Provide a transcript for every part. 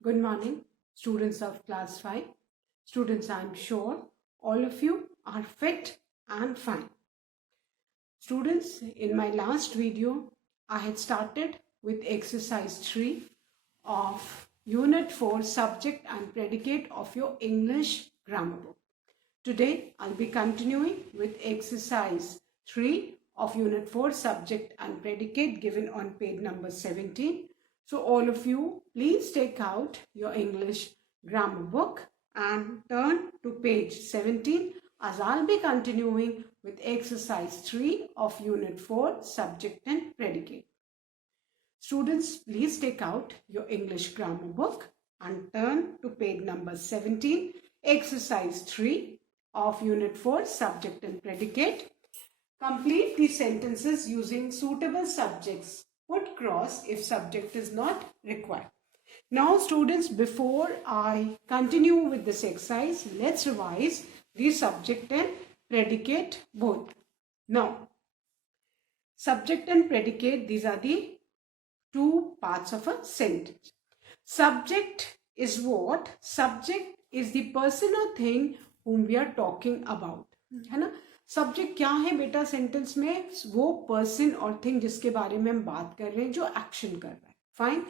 Good morning, students of class 5. Students, I'm sure all of you are fit and fine. Students, in my last video, I had started with exercise 3 of Unit 4 subject and predicate of your English grammar book. Today, I'll be continuing with exercise 3 of Unit 4 subject and predicate given on page number 17. So all of you, please take out your English grammar book and turn to page 17 as I'll be continuing with exercise 3 of Unit 4 subject and predicate. Students, please take out your English grammar book and turn to page number 17, exercise 3 of Unit 4 subject and predicate. Complete the sentences using suitable subjects. Put cross if subject is not required. Now students, before I continue with this exercise, let's revise the subject and predicate both. Now, subject and predicate, these are the two parts of a sentence. Subject is what? Subject is the person or thing whom we are talking about. है ना? Subject क्या है बेटा sentence में? वो person और thing जिसके बारे में हम बात कर रहे हैं, जो एक्शन कर रहा है. Fine.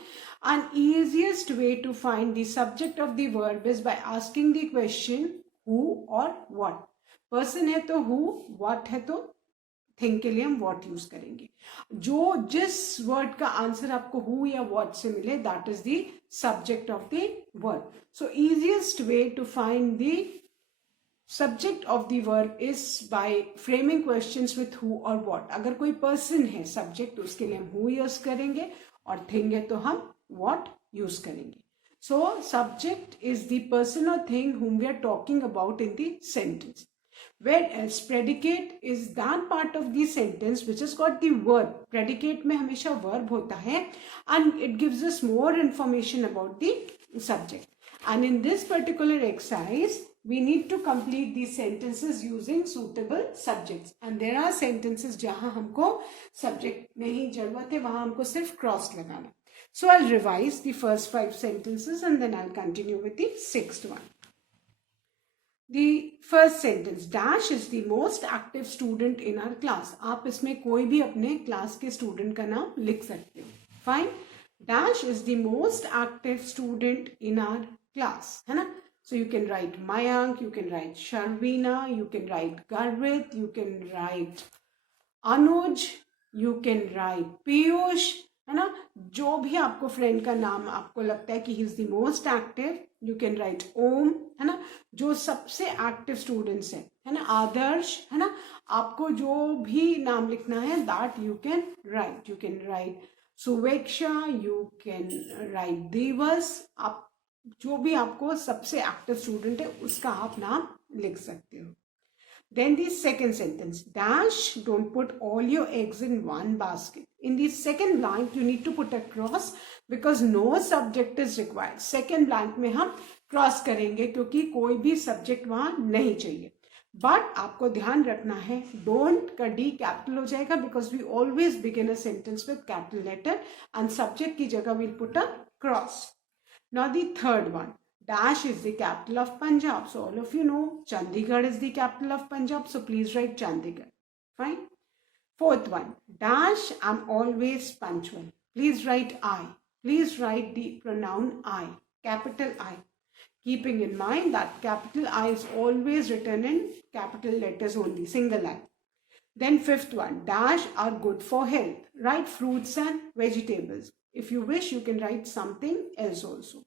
An easiest way to find the subject of the verb is by asking the question who or what. Person है तो who, what है तो थिंग के लिए हम what यूज करेंगे. जो जिस वर्ड का आंसर आपको who या what से मिले, that is the subject of the verb. So easiest way to find the subject of the verb is by framing questions with who or what. अगर कोई person है subject तो उसके लिए हम who यूज करेंगे, और thing है तो हम what यूज करेंगे. So subject is the person or thing whom we are talking about in the sentence. Whereas predicate is that part of the sentence which has got the verb. Predicate में हमेशा verb होता है and it gives us more information about the subject. And in this particular exercise, we need to complete these sentences using suitable subjects. And there are sentences जहाँ हमको subject नहीं जरूरत है, वहाँ हमको सिर्फ cross लगाना. So I'll revise the first 5 sentences and then I'll continue with the 6th one. The first sentence, Dash is the most active student in our class. आप इसमें कोई भी अपने क्लास के स्टूडेंट का नाम लिख सकते हो. Fine. Dash is the most active student in our class, है ना? So you can write Mayank, you can write Sharvina, you can write Garvit, you can write Anuj, you can write Piyush, है ना? जो भी आपको friend का नाम आपको लगता है कि he is the most active, you can write Om, है ना? जो सबसे एक्टिव स्टूडेंट्स हैं, है ना? आदर्श, है ना? आपको जो भी नाम लिखना है that you can write. You can write Suveksha, you can write Devas. आप जो भी आपको सबसे एक्टिव स्टूडेंट है उसका आप नाम लिख सकते हो. Then the second sentence, Dash, don't put all your eggs in one basket. In the second blank, you need to put a cross because no subject is required. Second blank में हम cross करेंगे क्योंकि कोई भी subject वहाँ नहीं चाहिए. But आपको ध्यान रखना है, don't का D capital हो जाएगा because we always begin a sentence with capital letter and subject की जगह we'll put a cross. Now the third one, Dash is the capital of Punjab. So all of you know Chandigarh is the capital of Punjab. So please write Chandigarh. Fine. Fourth one, Dash, I'm always punctual. Please write I. Please write the pronoun I, capital I. Keeping in mind that capital I is always written in capital letters only, single I. Then fifth one, Dash are good for health. Write fruits and vegetables. If you wish, you can write something else also.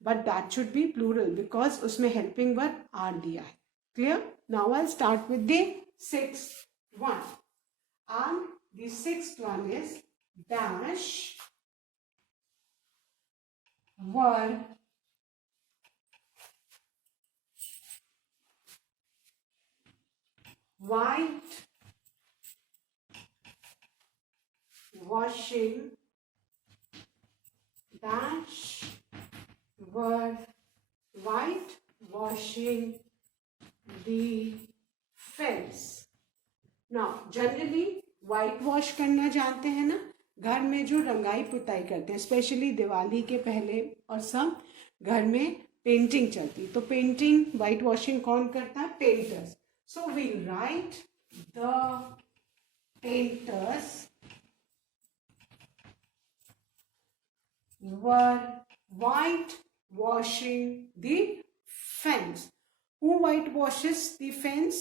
But that should be plural because उसमें helping verb are दिया है. Clear? Now I'll start with the 6th one. And the 6th one is Dash were white washing. Dash were whitewashing the fence. Now, generally whitewash करना जानते हैं ना? घर में जो रंगाई पुताई करते हैं, स्पेशली दिवाली के पहले और सब घर में पेंटिंग चलती, तो पेंटिंग वाइट वॉशिंग कौन करता है? Painters. So we write the painters were whitewashing the fence. Who whitewashes the fence?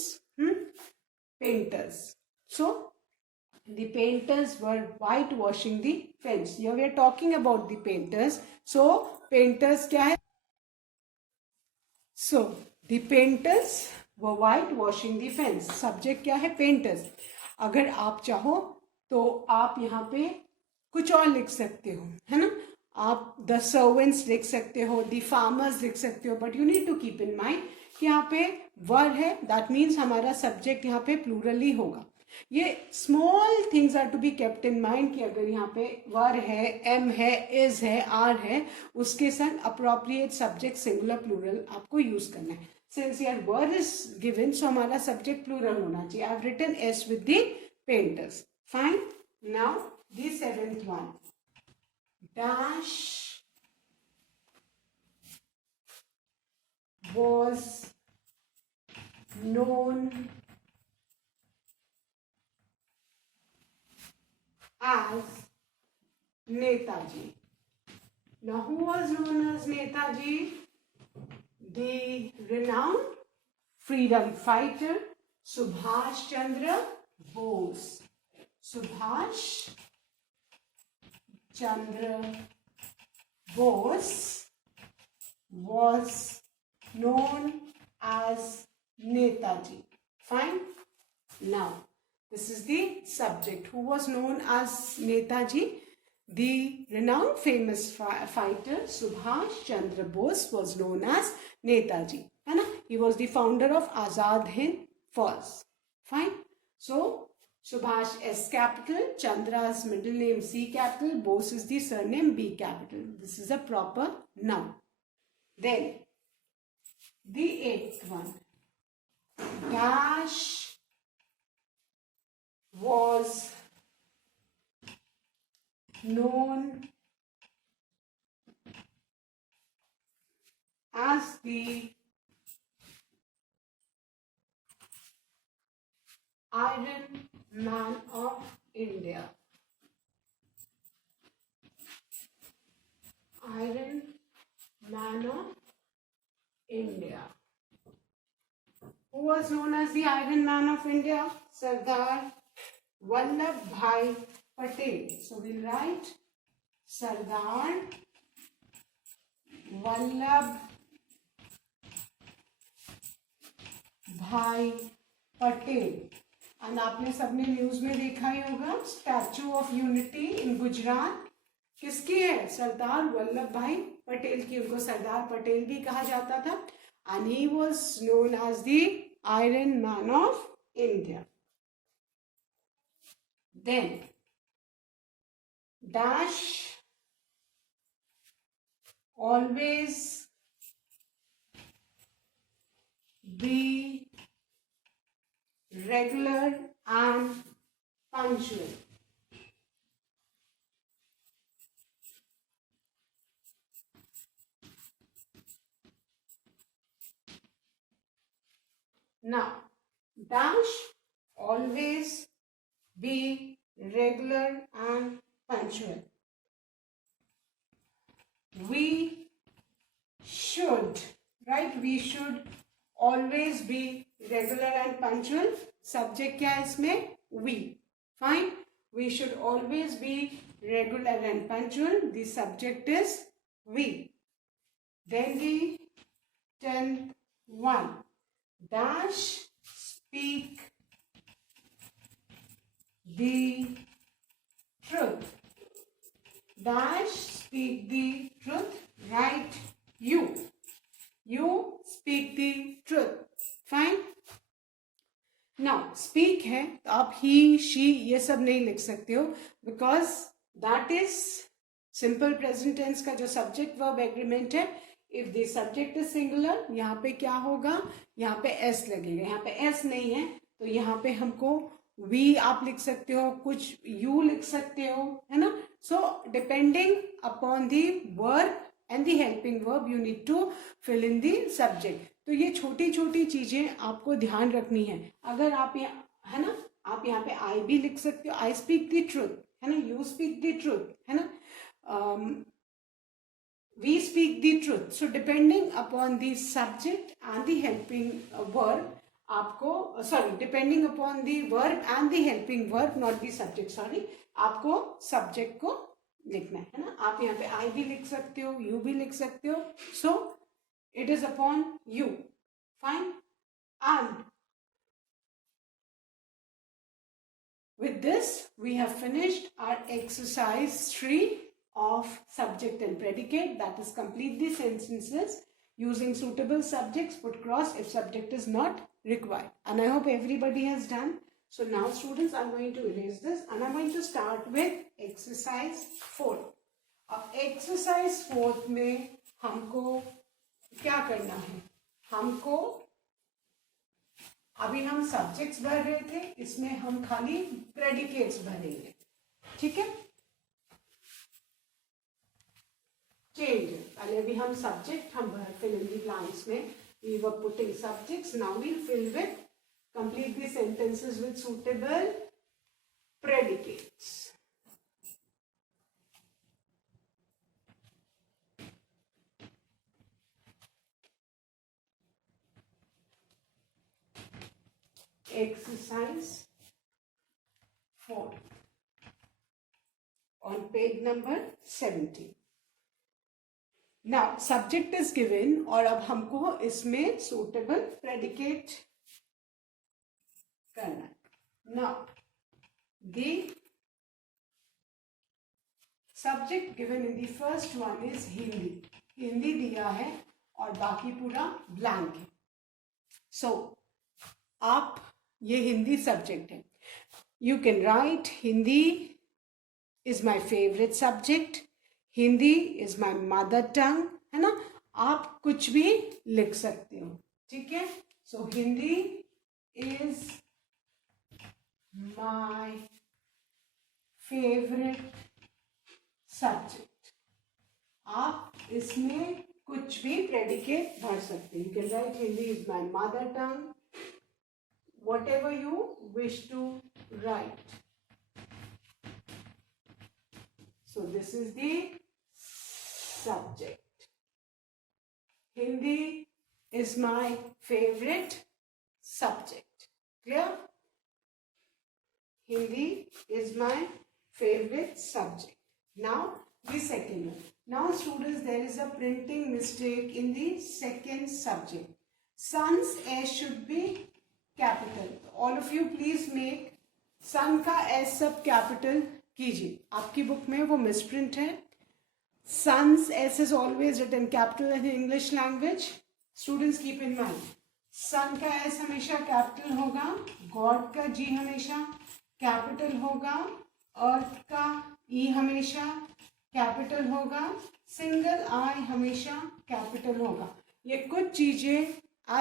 Painters. So the painters were whitewashing the fence. Here we are talking about the painters. So painters क्या है? So the painters were whitewashing the fence. Subject क्या है? Painters. अगर आप चाहो तो आप यहाँ पे कुछ और लिख सकते हो, है ना? आप द सर्वेंट्स लिख सकते हो, द फार्मर्स लिख सकते हो, but you need to keep in mind कि यहाँ पे वर है, दैट मीन्स हमारा सब्जेक्ट यहाँ पे प्लूरल ही होगा. ये small things are to be kept in mind कि अगर यहाँ पे वर है, एम है, इज है, आर है, उसके संग अप्रोप्रिएट सब्जेक्ट सिंगुलर प्लूरल आपको यूज करना है. सिंस यार वर इज गिवन, सो हमारा सब्जेक्ट प्लूरल होना चाहिए. I have written S with the painters. Fine. Now the seventh one. Dash was known as Netaji. Now, who was known as Netaji? The renowned freedom fighter Subhash Chandra Bose. Subhash Chandra Bose was known as Netaji. Fine. Now, this is the subject. Who was known as Netaji? The renowned famous fighter Subhash Chandra Bose was known as Netaji. है ना? He was the founder of Azad Hind Force. Fine. So, Subhash S capital, Chandra's middle name C capital, Bose is the surname B capital. This is a proper noun. Then, the eighth one. Dash was known as the Iron Man of India. Iron Man of India. Who was known as the Iron Man of India? Sardar Vallabhbhai Patel. So we'll write Sardar Vallabhbhai Patel. And आपने सबने news में देखा ही होगा, statue of unity in Gujarat किसकी है? सरदार वल्लभ भाई पटेल की. उनको सरदार पटेल भी कहा जाता था. And he was known as the iron man of India. Then dash always be regular and punctual. Now, dash always be regular and punctual. We should, right? We should always be regular and punctual. Subject क्या है इसमें? We. Fine. We should always be regular and punctual. The subject is we. Then the 10th one. Dash speak the truth. Dash speak the truth. Right? You. You speak the truth. Fine. Now speak है तो आप he, she ये सब नहीं लिख सकते हो, because that is simple present tense का जो सब्जेक्ट वर्ब एग्रीमेंट है. If the subject is singular, यहाँ पे क्या होगा? यहाँ पे एस लगेगा. यहाँ पे एस नहीं है तो यहाँ पे हमको वी आप लिख सकते हो, कुछ यू लिख सकते हो, है ना. So depending upon the verb and the helping verb you need to fill in the subject. तो ये छोटी छोटी चीजें आपको ध्यान रखनी है. अगर आप यहाँ, है ना, आप यहाँ पे आई भी लिख सकते हो, आई स्पीक द ट्रूथ, है ना, यू स्पीक द ट्रूथ, है ना, we speak the truth. So depending upon the subject and the helping verb, आपको sorry depending upon the verb and the helping verb, not the subject, sorry, आपको subject को लिखना है ना. आप यहाँ पे आई भी लिख सकते हो, यू भी लिख सकते हो. So it is upon you. Fine. And with this we have finished our exercise 3 of subject and predicate, that is complete the sentences using suitable subjects, put cross if subject is not required, and I hope everybody has done. So now students, I'm going to erase this and I'm going to start with exercise 4. अब exercise 4 में हमको क्या करना है, हमको अभी हम subjects भर रहे थे, इसमें हम खाली प्रेडिकेट्स भरेंगे. ठीक है, चेंज. पहले अभी हम सब्जेक्ट हम फिल इन द ब्लैंक्स में we were putting subjects. Now we fill with complete the sentences with suitable predicates. Exercise 4 on page number 70. Now subject is given और अब हमको इसमें suitable predicate करना है. Now the subject given in the first one is Hindi. Hindi दिया है और बाकी पूरा blank है. So आप ये हिंदी सब्जेक्ट है. You can write Hindi is my favourite subject, Hindi is my mother टंग, है ना. आप कुछ भी लिख सकते हो. ठीक है. So Hindi is my favourite subject. आप इसमें कुछ भी प्रेडिकेट भर सकते हैं. You can write Hindi is my mother tongue, whatever you wish to write. So this is the subject. Hindi is my favorite subject. Clear? Hindi is my favorite subject. Now the second one. Now students, there is a printing mistake in the second subject. Sun's S should be capital. All of you please make sun का S सब capital कीजिए. आपकी book में वो misprint है. Sun's S is always written capital in English language. Students keep in mind, sun का S हमेशा capital होगा, गॉड का जी हमेशा कैपिटल होगा, अर्थ का ई हमेशा कैपिटल होगा, सिंगल आई हमेशा कैपिटल होगा. ये कुछ चीजें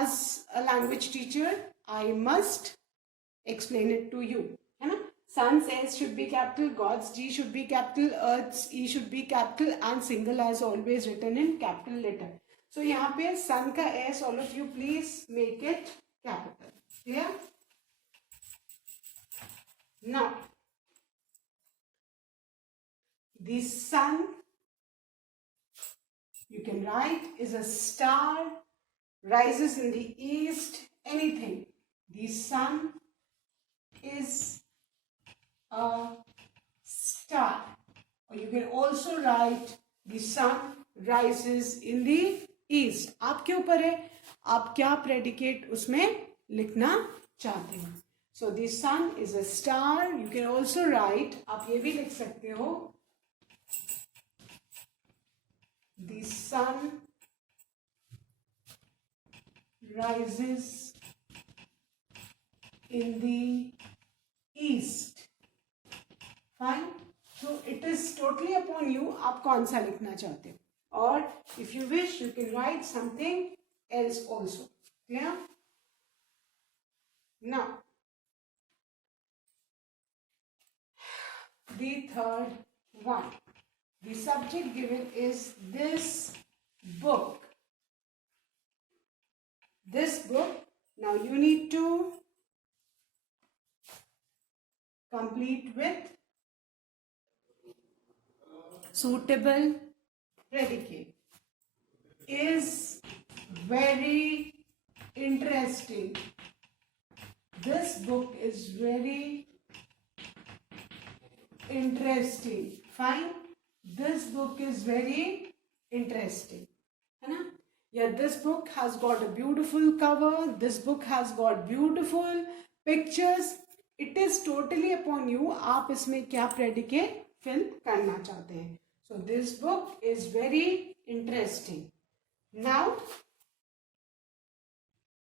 as a language teacher I must explain it to you, है ना. Sun's S should be capital, God's G should be capital, Earth's E should be capital, and single as always written in capital letter. So यहाँ पे sun का S, all of you please make it capital. Clear? Now the sun you can write is a star, rises in the east, anything. The sun is a star. Or you can also write the sun rises in the east. आपके ऊपर है आप क्या predicate उसमें लिखना चाहते हैं. So the sun is a star. You can also write, आप ये भी लिख सकते हो, the sun rises in the east. Fine. So it is totally upon you, आप कौन सा लिखना चाहते हो. Or if you wish, you can write something else also. Clear? Now the third one. The subject given is this book. This book. Now you need to complete with suitable predicate. Is very interesting. This book is very interesting. Fine. This book is very interesting. है? Yeah, this book has got a beautiful cover. This book has got beautiful pictures. It is totally upon you. आप इसमें क्या predicate fill करना चाहते हैं. So this book is very interesting. Now,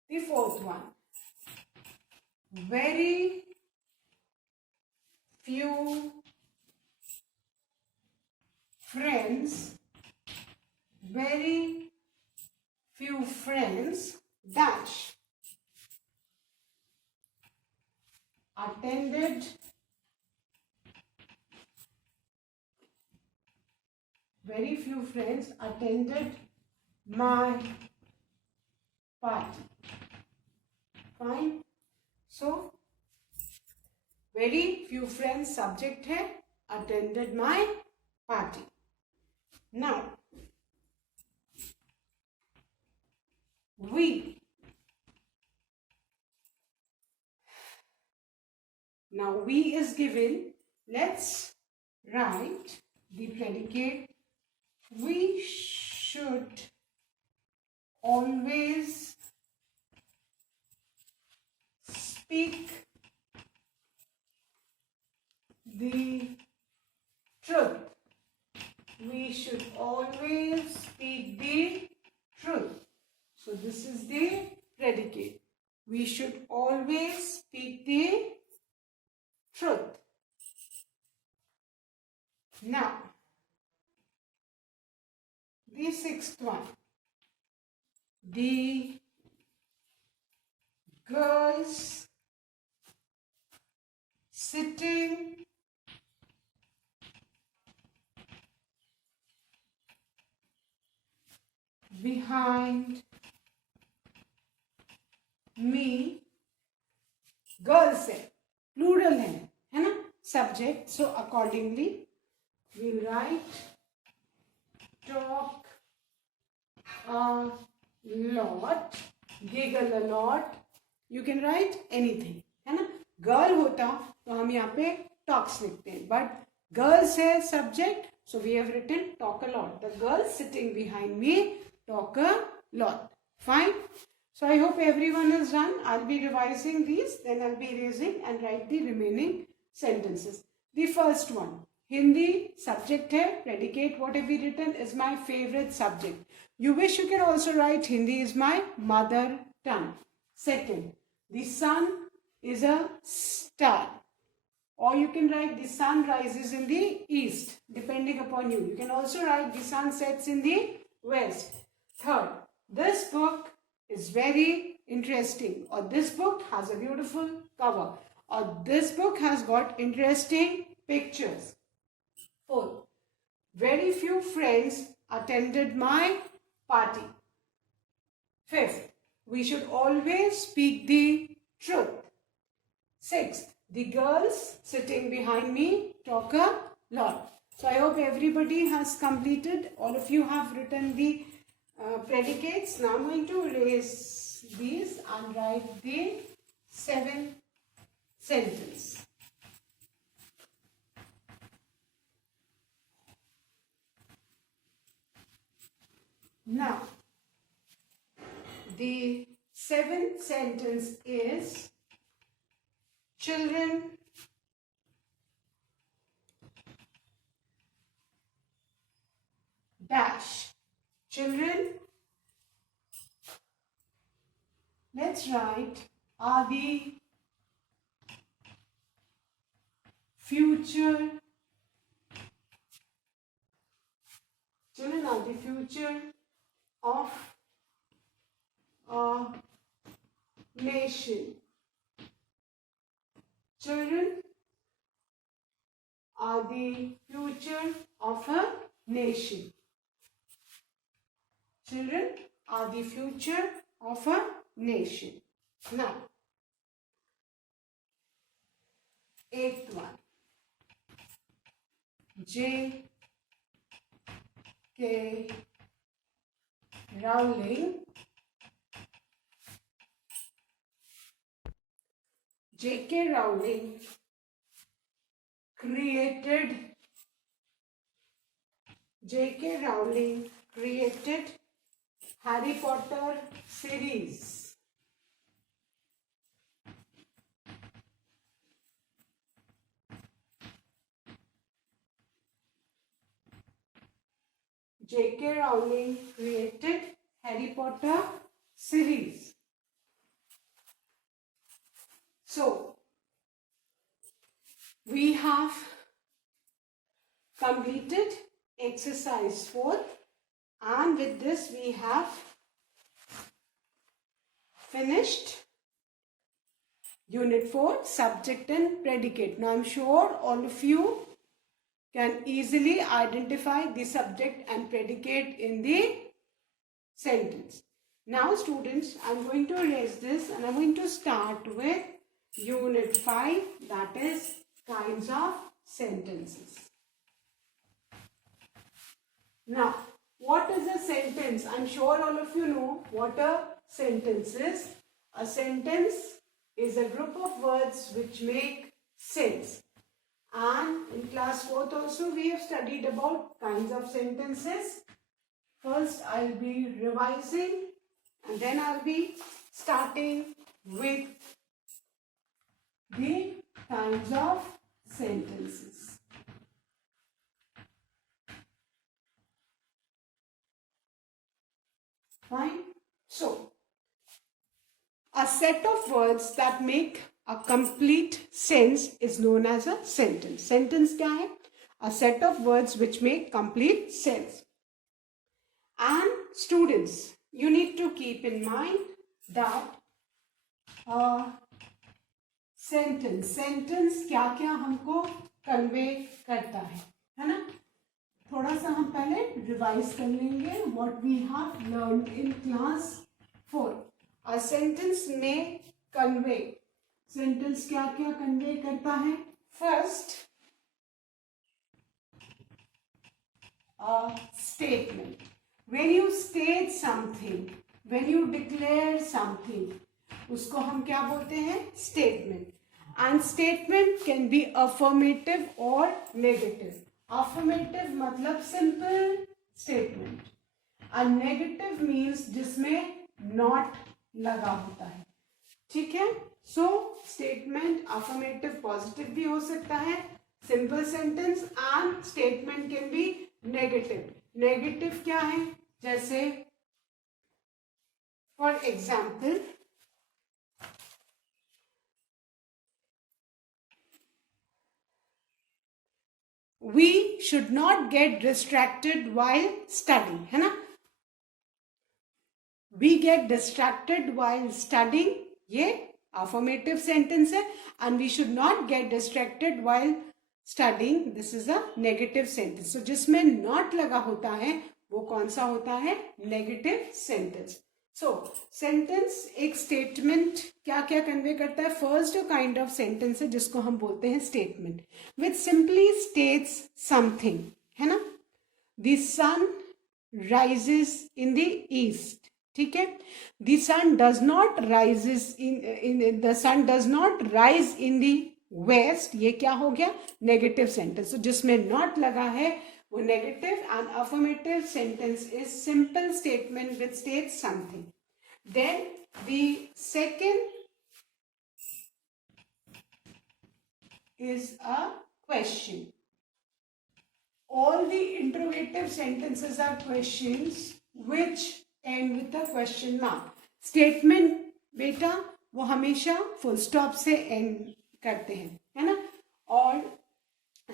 the fourth one. Very few friends, very few friends dash attended very few friends attended my party. Fine. So, very few friends subject है attended my party. Now, we. Now, we is given. Let's write the predicate. We should always speak the truth. We should always speak the truth. So this is the predicate. We should always speak the truth. Now, the sixth one. The girls sitting behind me. Girls है, plural है ना subject. So accordingly, we'll write talk a lot, giggle a lot. You can write anything, है ना. Girl होता तो हम यहाँ पे talks लिखते हैं, but girls है subject, so we have written talk a lot. The girl sitting behind me talk a lot. Fine. So I hope everyone is done. I'll be revising these, then I'll be erasing and write the remaining sentences. The first one, Hindi subject है, predicate what have we written is my favorite subject. You wish you can also write Hindi is my mother tongue. Second, the sun is a star. Or you can write the sun rises in the east, depending upon you. You can also write the sun sets in the west. Third, this book is very interesting. Or this book has a beautiful cover. Or this book has got interesting pictures. Fourth, very few friends attended my party. Fifth, we should always speak the truth. Sixth, the girls sitting behind me talk a lot. So I hope everybody has completed. All of you have written the predicates. Now I'm going to erase these and write the 7th sentence. Now, the 7th sentence is children dash. Children, let's write, are the future. Children are the future of a nation. Children are the future of a nation. Children are the future of a nation. Now, eighth one. J. K. Rowling. J.K. Rowling created Harry Potter series. J.K. Rowling created Harry Potter series. So, we have completed exercise 4, and with this we have finished unit 4, subject and predicate. Now I'm sure all of you can easily identify the subject and predicate in the sentence. Now students, I'm going to erase this and I'm going to start with unit 5, that is kinds of sentences. Now, what is a sentence? I'm sure all of you know what a sentence is. A sentence is a group of words which make sense. And in class 4th also we have studied about kinds of sentences. First I'll be revising and then I'll be starting with the kinds of sentences. Fine. So, a set of words that make a complete sense is known as a sentence. Sentence क्या है? A set of words which make complete sense. And students, you need to keep in mind that sentence क्या क्या हमको convey करता है ना? थोड़ा सा हम पहले रिवाइज कर लेंगे what we have learned in class 4. A sentence में convey. Sentence क्या क्या convey करता है? First, a statement. When you state something, when you declare something, उसको हम क्या बोलते हैं? Statement. And statement can be affirmative or negative. Affirmative मतलब simple statement. And negative means जिसमें not लगा होता है. ठीक है? So statement affirmative positive भी हो सकता है. Simple sentence and statement can be negative. Negative क्या है? जैसे for example, we should not get distracted while studying, है ना? We get distracted while studying, ये affirmative sentence है, and we should not get distracted while studying, this is a negative sentence. So जिसमें not लगा होता है वो कौन सा होता है? Negative sentence. So sentence एक statement क्या क्या convey करता है? First kind of sentence है जिसको हम बोलते हैं statement, which simply states something, है ना? The sun rises in the east. ठीक है? The sun does not rises in the sun does not rise in the west. ये क्या हो गया? Negative sentence. So जिसमें not लगा है वो negative, and affirmative sentence is simple statement which states something. Then the second is a question. All the interrogative sentences are questions which end with a question mark. Statement बेटा वो हमेशा full stop से end करते हैं, है ना? और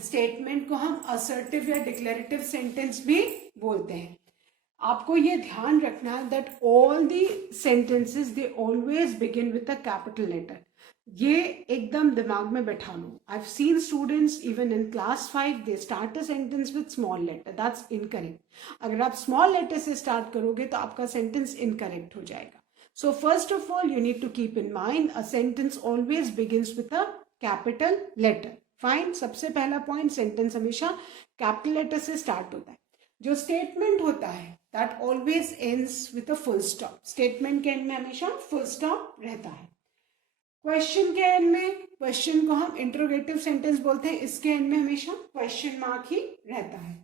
statement को हम असर्टिव या डिक्लेरेटिव सेंटेंस भी बोलते हैं. आपको ये ध्यान रखना that all the sentences they always begin with a capital letter. ये एकदम दिमाग में बैठा लो. I've seen students even in class 5 they start a sentence with small letter. That's incorrect. अगर आप small letter से start करोगे तो आपका sentence incorrect हो जाएगा. So first of all you need to keep in mind a sentence always begins with a capital letter. Fine. सबसे पहला point sentence हमेशा capital letter से start होता है. जो statement होता है that always ends with a full stop. Statement के end में हमेशा full stop रहता है. क्वेश्चन के एंड में, क्वेश्चन को हम इंट्रोगेटिव सेंटेंस बोलते हैं, इसके एंड में हमेशा क्वेश्चन मार्क ही रहता है.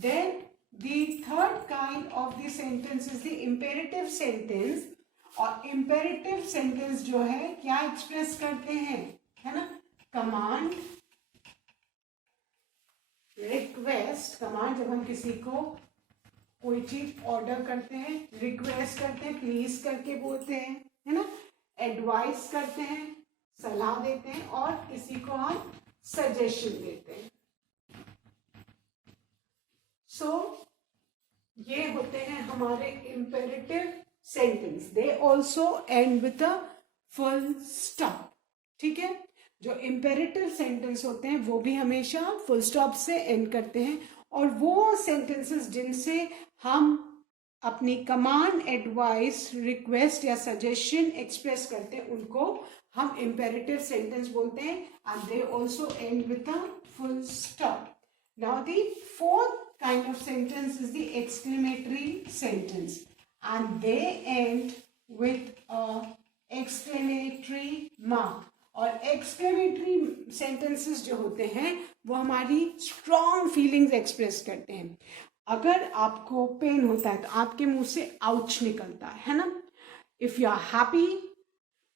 Then the third kind of the sentence is the imperative sentence. और इंपेरेटिव सेंटेंस जो है क्या एक्सप्रेस करते हैं, है ना, कमांड, रिक्वेस्ट. कमांड जब हम किसी को कोई चीज ऑर्डर करते हैं, रिक्वेस्ट करते हैं, प्लीज करके बोलते हैं, है ना, एडवाइस करते हैं, सलाह देते हैं, और किसी को हम सजेशन देते हैं. सो ये होते हैं हमारे imperative sentence. They also and with a full stop. ठीक है, जो इंपेरेटिव सेंटेंस होते हैं वो भी हमेशा फुल स्टॉप से एंड करते हैं. और वो सेंटेंसेस जिनसे हम अपनी कमांड, एडवाइस, रिक्वेस्ट या सजेशन एक्सप्रेस करते हैं उनको हम इंपेरेटिव सेंटेंस बोलते हैं. And they also and with a full stop. Now the fourth kind of sentence is the exclamatory sentence and they and with a exclamatory mark. और exclamatory sentences जो होते हैं वो हमारी स्ट्रॉन्ग फीलिंग्स एक्सप्रेस करते हैं. अगर आपको पेन होता है तो आपके मुंह से आउच निकलता है ना. इफ यू आर हैप्पी,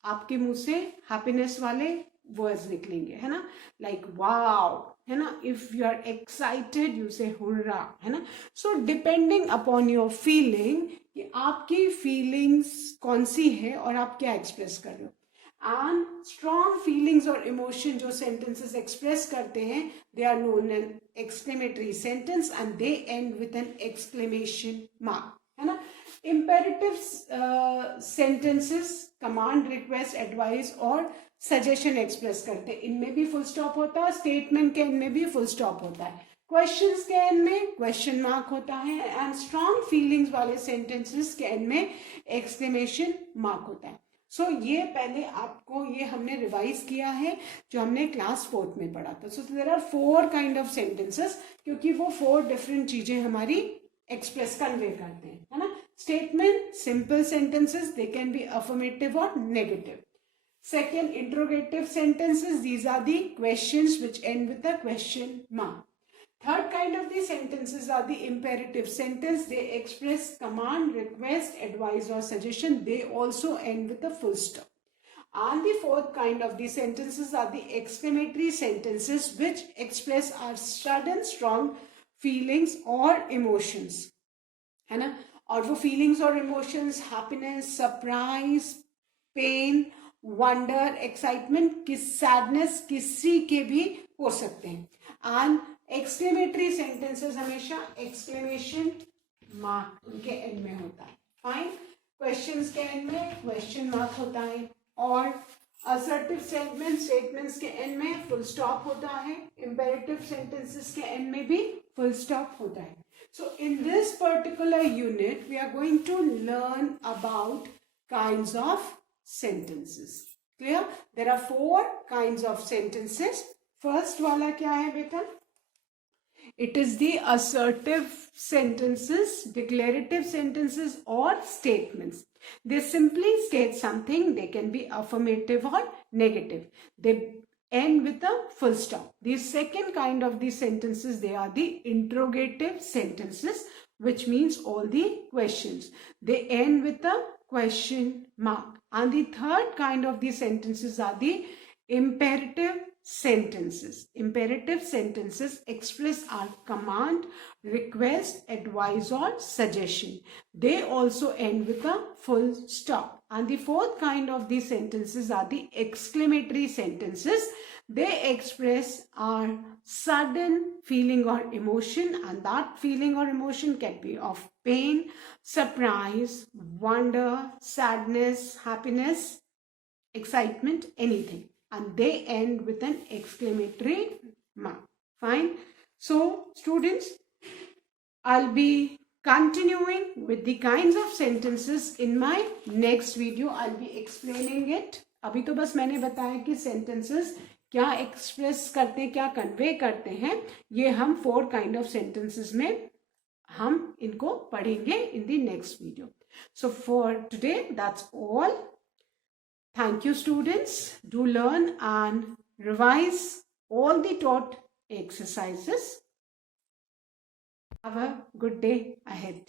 आपके मुंह से हैप्पीनेस वाले वर्ड्स निकलेंगे, है ना, लाइक वाओ, है ना. If you are excited you say hurrah, है ना. So depending upon your feeling कि आपकी फीलिंग्स कौन सी है और आप क्या एक्सप्रेस कर रहे हो. एंड स्ट्रॉन्ग फीलिंग्स और इमोशन जो सेंटेंसेस एक्सप्रेस करते हैं they are known an exclamatory sentence and they end with an exclamation mark, है ना. Imperative sentences command, request, advice और सजेशन एक्सप्रेस करते हैं. इनमें भी फुल स्टॉप होता है, स्टेटमेंट के एंड में भी फुल स्टॉप होता है, क्वेश्चंस के एंड में क्वेश्चन मार्क होता है, एंड स्ट्रॉन्ग फीलिंग्स वाले सेंटेंसेस के एंड में एक्सक्लेमेशन मार्क होता है. सो ये पहले आपको ये हमने रिवाइज किया है जो हमने क्लास 4th में पढ़ा था. So there are 4 kind of sentences, क्योंकि वो 4 डिफरेंट चीजें हमारी एक्सप्रेस कन्वे करते हैं, है ना. Statement, simple sentences, they can be affirmative और negative. Second, interrogative sentences, these are the questions which end with a question mark. Third kind of the sentences are the imperative sentence. They express command, request, advice or suggestion. They also end with a full stop. And the fourth kind of the sentences are the exclamatory sentences which express our sudden strong feelings or emotions. है ना. और वो feelings और emotions, happiness, surprise, pain, wonder, excitement, sadness किसी के भी हो सकते हैं. And एक्सक्लेमेटरी सेंटेंसेस हमेशा एक्सक्लेमेशन मार्क उनके एंड में होता है. फाइन. क्वेश्चंस के एंड में क्वेश्चन मार्क होता है, और असर्टिव स्टेटमेंट्स के एंड में फुल स्टॉप होता है. इंपेरेटिव सेंटेंसेस के एंड में भी फुल स्टॉप होता है. So in this particular unit we are going to learn about kinds of sentences. Clear? There are 4 kinds of sentences. First वाला क्या है बेटा? It is the assertive sentences, declarative sentences or statements. They simply state something. They can be affirmative or negative. They end with a full stop. The second kind of the sentences, they are the interrogative sentences, which means all the questions. They end with a question mark. And the third kind of the sentences are the imperative sentences. Imperative sentences express our command, request, advice or suggestion. They also end with a full stop. And the fourth kind of the sentences are the exclamatory sentences. They express our sudden feeling or emotion, and that feeling or emotion can be of pain, surprise, wonder, sadness, happiness, excitement, anything. And they end with an exclamatory mark. Fine. So students, I'll be continuing with the kinds of sentences in my next video. I'll be explaining it. अभी तो बस मैंने बताया कि sentences क्या express करते हैं, क्या convey करते हैं. ये हम 4 kind of sentences में हम इनको पढ़ेंगे in the next video. So for today, that's all. Thank you, students. Do learn and revise all the taught exercises. Have a good day ahead.